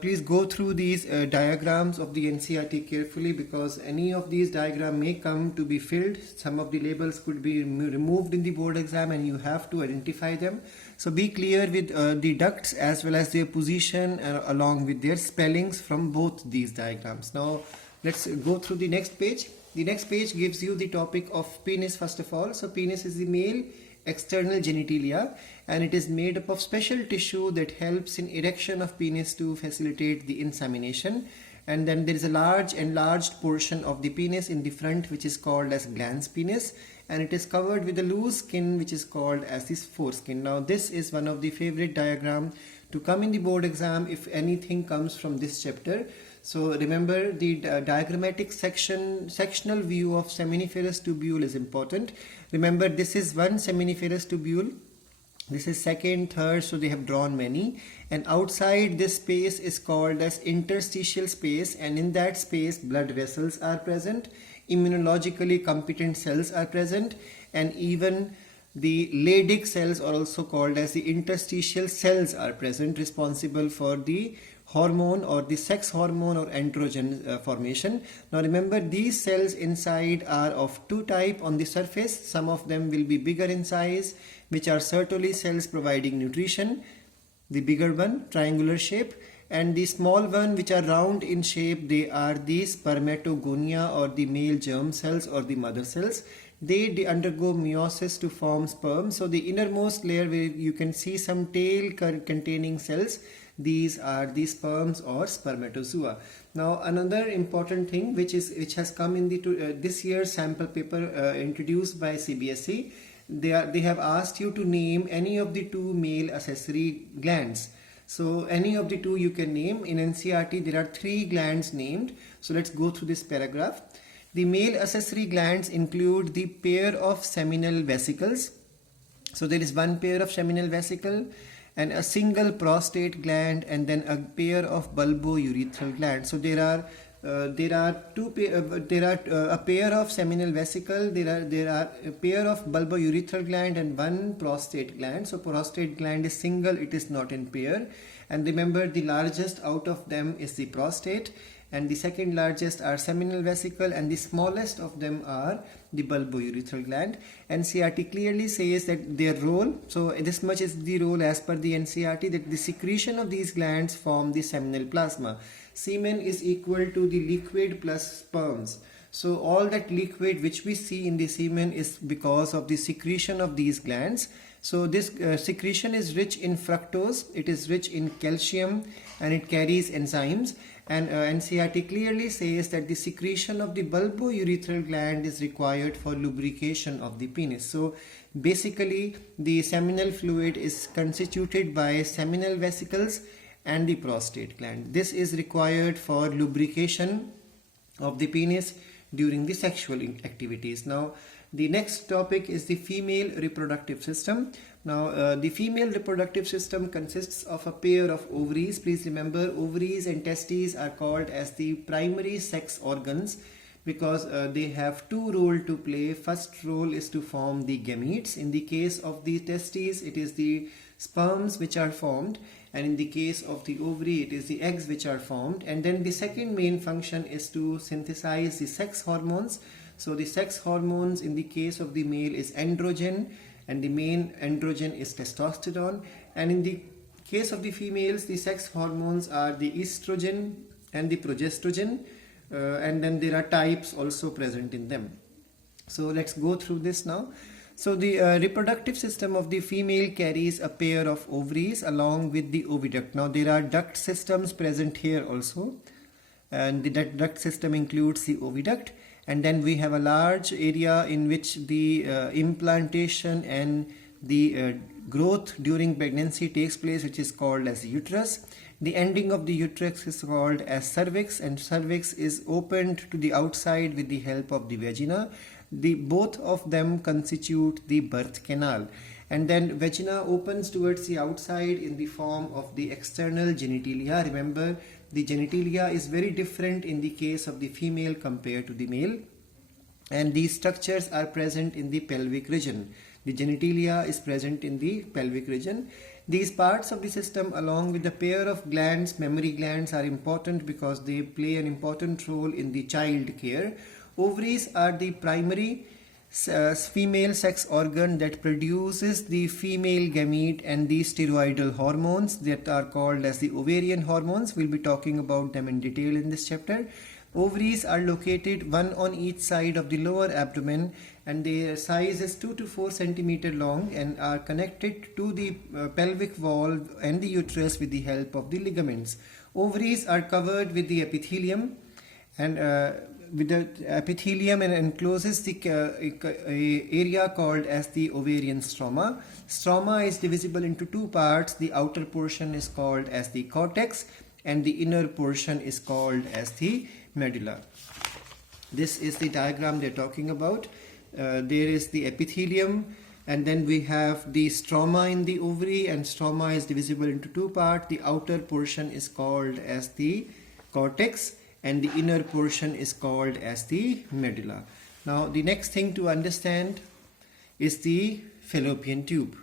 Please go through these diagrams of the NCERT carefully, because any of these diagrams may come to be filled. Some of the labels could be removed in the board exam and you have to identify them. So be clear with the ducts as well as their position along with their spellings from both these diagrams. Now let's go through the next page. The next page gives you the topic of penis first of all. So penis is the male external genitalia, and it is made up of special tissue that helps in erection of penis to facilitate the insemination. And then there is a large enlarged portion of the penis in the front which is called as glans penis, and it is covered with a loose skin which is called as the foreskin. Now this is one of the favorite diagram to come in the board exam if anything comes from this chapter. So remember, the diagrammatic sectional view of seminiferous tubule is important. Remember, this is one seminiferous tubule, this is second, third, so they have drawn many, and outside this space is called as interstitial space, and in that space blood vessels are present, immunologically competent cells are present, and even the Leydig cells are also called as the interstitial cells are present, responsible for the hormone or the sex hormone or androgen formation. Now remember, these cells inside are of two types on the surface. Some of them will be bigger in size, which are Sertoli cells providing nutrition, the bigger one, triangular shape, and the small one which are round in shape, they are the spermatogonia or the male germ cells or the mother cells. They undergo meiosis to form sperm. So the innermost layer where you can see some tail containing cells, these are the sperms or spermatozoa. Now another important thing which has come in the this year's sample paper introduced by CBSE, they have asked you to name any of the two male accessory glands. So any of the two you can name. In NCERT there are 3 glands named. So let's go through this paragraph. The male accessory glands include the pair of seminal vesicles. So there is one pair of seminal vesicle and a single prostate gland, and then a pair of bulbourethral glands. So there are a pair of seminal vesicle, there are a pair of bulbourethral gland and one prostate gland. So prostate gland is single, it is not in pair. And remember, the largest out of them is the prostate, and the second largest are seminal vesicle, and the smallest of them are the bulbourethral gland. NCERT clearly says that their role, so this much is the role as per the NCERT, that the secretion of these glands form the seminal plasma. Semen is equal to the liquid plus sperms. So all that liquid which we see in the semen is because of the secretion of these glands. So this secretion is rich in fructose, it is rich in calcium, and it carries enzymes. And NCERT clearly says that the secretion of the bulbourethral gland is required for lubrication of the penis. So basically the seminal fluid is constituted by seminal vesicles and the prostate gland. This is required for lubrication of the penis during the sexual activities. Now the next topic is the female reproductive system. Now the female reproductive system consists of a pair of ovaries. Please remember, ovaries and testes are called as the primary sex organs because they have two roles to play. First role is to form the gametes. In the case of the testes, it is the sperms which are formed, and in the case of the ovary, it is the eggs which are formed. And then the second main function is to synthesize the sex hormones. So the sex hormones in the case of the male is androgen, and the main androgen is testosterone. And in the case of the females, the sex hormones are the estrogen and the progestogen, and then there are types also present in them. So let's go through this now. So the reproductive system of the female carries a pair of ovaries along with the oviduct. Now there are duct systems present here also, and the duct system includes the oviduct. And then we have a large area in which the implantation and the growth during pregnancy takes place, which is called as uterus. The ending of the uterus is called as cervix, and cervix is opened to the outside with the help of the vagina. Both of them constitute the birth canal. And then vagina opens towards the outside in the form of the external genitalia. Remember, the genitalia is very different in the case of the female compared to the male, and these structures are present in the pelvic region. The genitalia is present in the pelvic region. These parts of the system, along with the pair of glands, mammary glands, are important because they play an important role in the child care. Ovaries are the primary female sex organ that produces the female gamete and the steroidal hormones that are called as the ovarian hormones. We'll be talking about them in detail in this chapter. Ovaries are located one on each side of the lower abdomen, and their size is 2 to 4 centimeter long and are connected to the pelvic wall and the uterus with the help of the ligaments. Ovaries are covered with the epithelium and encloses the area called as the ovarian stroma. Stroma is divisible into two parts. The outer portion is called as the cortex and the inner portion is called as the medulla. This is the diagram they're talking about. There is the epithelium, and then we have the stroma in the ovary, and stroma is divisible into two parts. The outer portion is called as the cortex and the inner portion is called as the medulla. Now the next thing to understand is the fallopian tube.